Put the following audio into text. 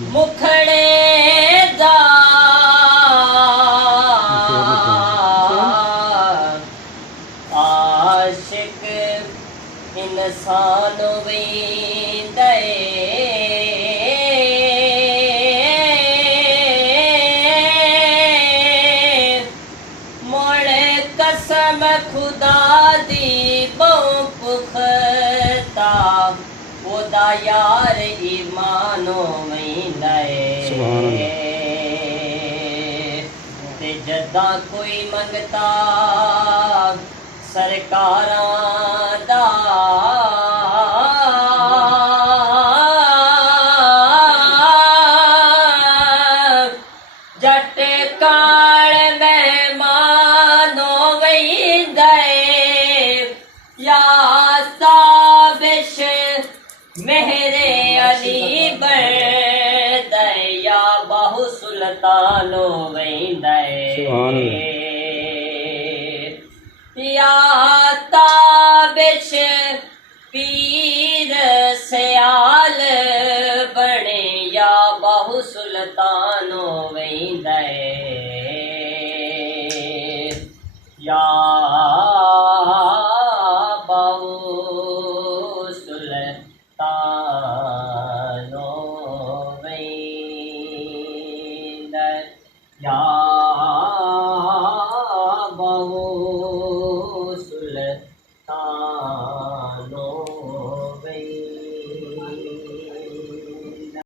मुखड़े दा आशिक इंसान वेंदे मोड़े कसम खुदा दी बहु पुख्ता ओदा यार ईमानो वेंदे ते जदा कोई मंगता सरकारां दा जट काल मेहमानो वेंदे या साबिश मेहरे अली बंदे या बहु सुल्तानो वेंदे या ताबिश पीर सयाल बने या बहु सुल्तानो वेंदे या बहु सुल्तानो वेंदे या